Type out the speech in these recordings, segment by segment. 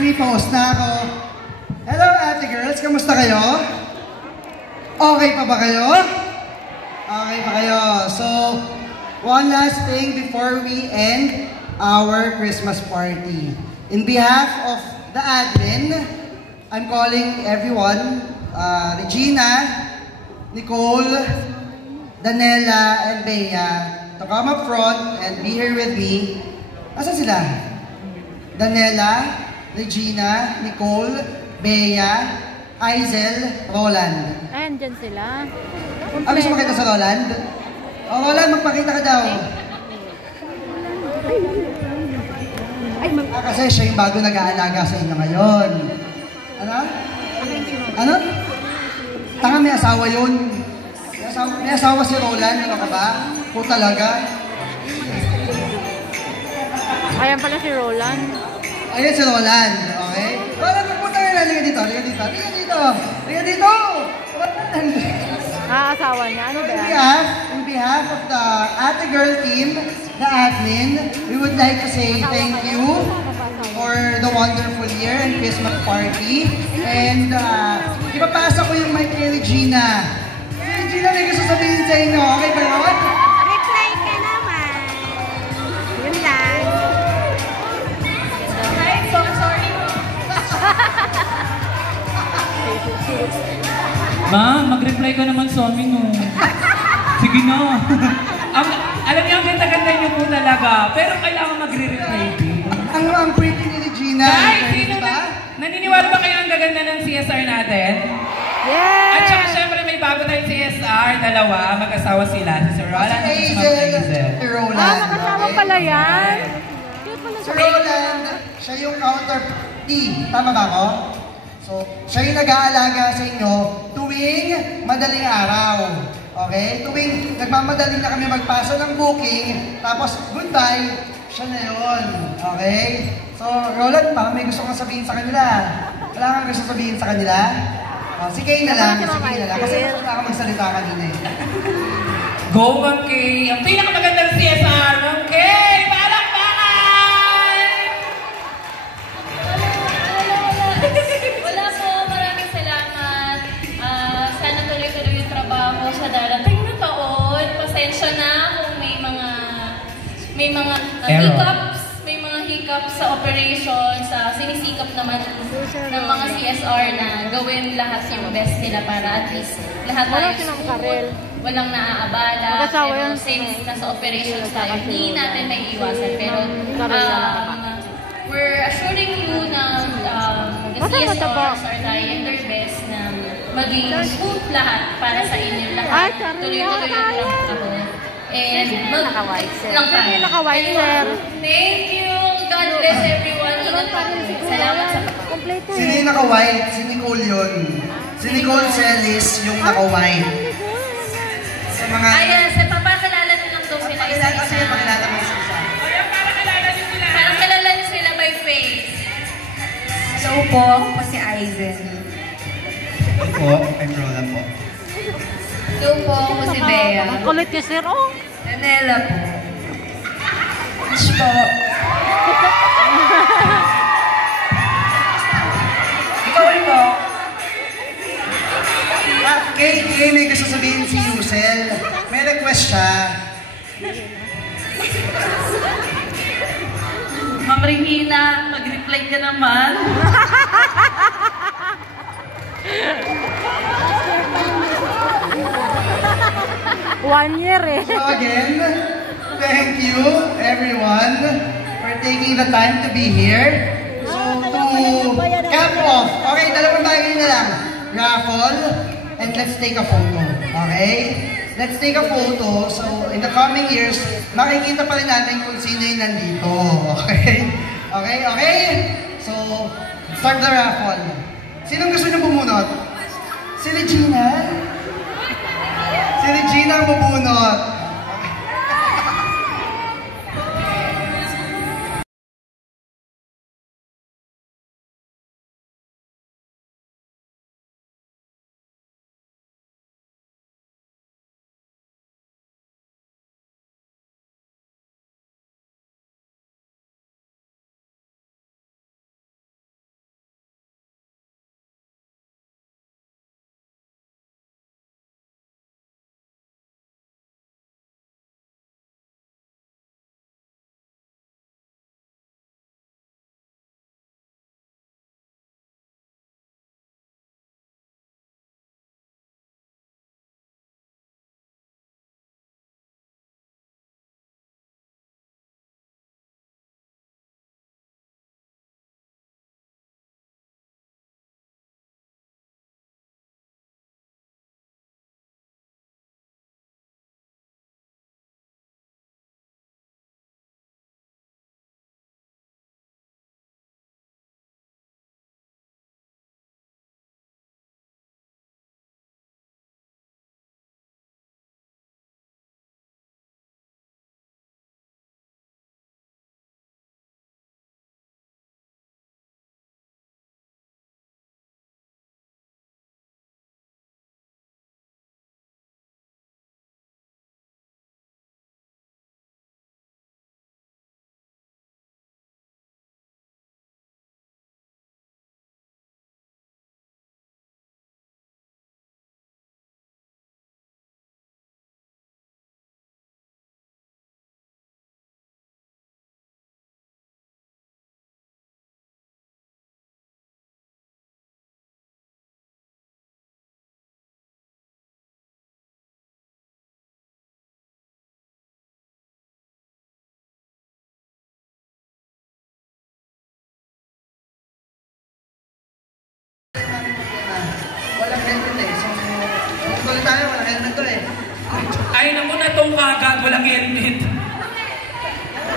Free post na ako. Hello, ate girls. Kamusta kayo? Okay pa ba kayo? Okay pa kayo. So, one last thing before we end our Christmas party. In behalf of the admin, I'm calling everyone, Regina, Nicole, Danella, and Bea, to come up front and be here with me. Asan sila? Danella, Regina, Nicole, Bea, Aizel, Roland. Ayan, dyan sila. Gusto makita sa Roland? Roland, magpakita ka daw. Kasi siya yung bago nag-aalaga sa inyo ngayon. Ano? Ano? Tanga, may asawa yun. May asawa si Roland, ano ka ba? Po talaga. Ayan pala si Roland. Ayan si Roland, okay? Roland, magpunta ka na. Liga dito, liga dito. Liga dito. Liga dito! Roland! Asawa niya. Ano ba? On behalf of the Ate Girl team, the admin, we would like to say thank you for the wonderful year and Christmas party. And ipapasa ko yung mic kay Regina. Regina, may gusto sabihin sa inyo. Okay ba yun? Reply ka naman. Yun lang. Hi, so sorry. Ma, mag-reply ka naman sa amin, no. Sige na. Alam niyo, ang ganda-ganda niyo po talaga. Pero kailangan magre-reply din. Ang pretty ni Regina. Guys, naniniwala ba kayo ang gaganda ng CSR natin? Yes! At saka syempre may bago tayong CSR, dalawa, mag-asawa sila. Si Sir Roland at si Ma'am Aizel. Roland. Mag-asawa pala yan. Si Roland, siya yung counter D. Tama ba ako? So, siya yung nag-aalaga sa inyo tuwing madaling araw. Okay? Tuwing nagmamadaling na kami magpasa ng booking, tapos goodbye, siya na yun. Okay? So, Roland, baka may gusto kang sabihin sa kanila. Wala kang gusto sabihin sa kanila? Si Kay na lang. Si Kay na lang. Kasi wala kang magsalita kanina eh. Go, Ma'am Kay! Ang pinakamagandang CSR, Ma'am Kay! Palakpakan! Wala po, maraming salamat. Sana tuloy-tuloy yung trabaho sa darating na taon. Pasensya na kung may mga hiccups sa operations, sinisikap naman ng mga CSR na gawin lahat yung best nila para at least lahat tayo smooth, walang naaabala. Pero since nasa operations tayo, hindi natin may iwasan. Pero we're assuring you na the CSRs are trying their best na maging smooth lahat para sa inyo lahat. Tuloy-tuloy yung trabaho. And naka-white, sir. Thank you. God bless everyone. Salamat sa pagkakas. Sino yung naka-white? Si Nicole yun. Si Nicole Celis yung naka-white. Sa mga... Ayan, sa papakilala nyo lang daw sila isa-isa. Kasi pakilala mo isa-isa. Parang kilala nyo sila by face. Hello po, ako po si Aizen. Hello po, I'm Roland po. Hello po, ako si Bea. Ang kulit niya, sir. Oh. Danella po. Wish po. Ikaw rin po. Kay may gusto sabihin si Yusel. May request siya. Ma'am Regina, mag-reply ka naman. One year eh. So again, thank you everyone for taking the time to be here. So to cap off, okay, dalawang bagay na lang. Raffle, and let's take a photo. Okay? Let's take a photo. So in the coming years, makikita pa rin natin kung sino yung nandito. Okay? Okay? Okay? So, start the raffle. Sinong gusto niyo bumunot? Si Regina? Si Regina ang bubunot. tayo, walang helmet to eh. Ay, naku, natong kagad, walang helmet.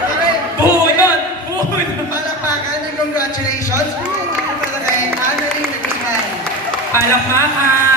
Okay. Bunot! Bunot! Palakpakan and congratulations. Para kay Annalyn Nagriman. Palakpakan!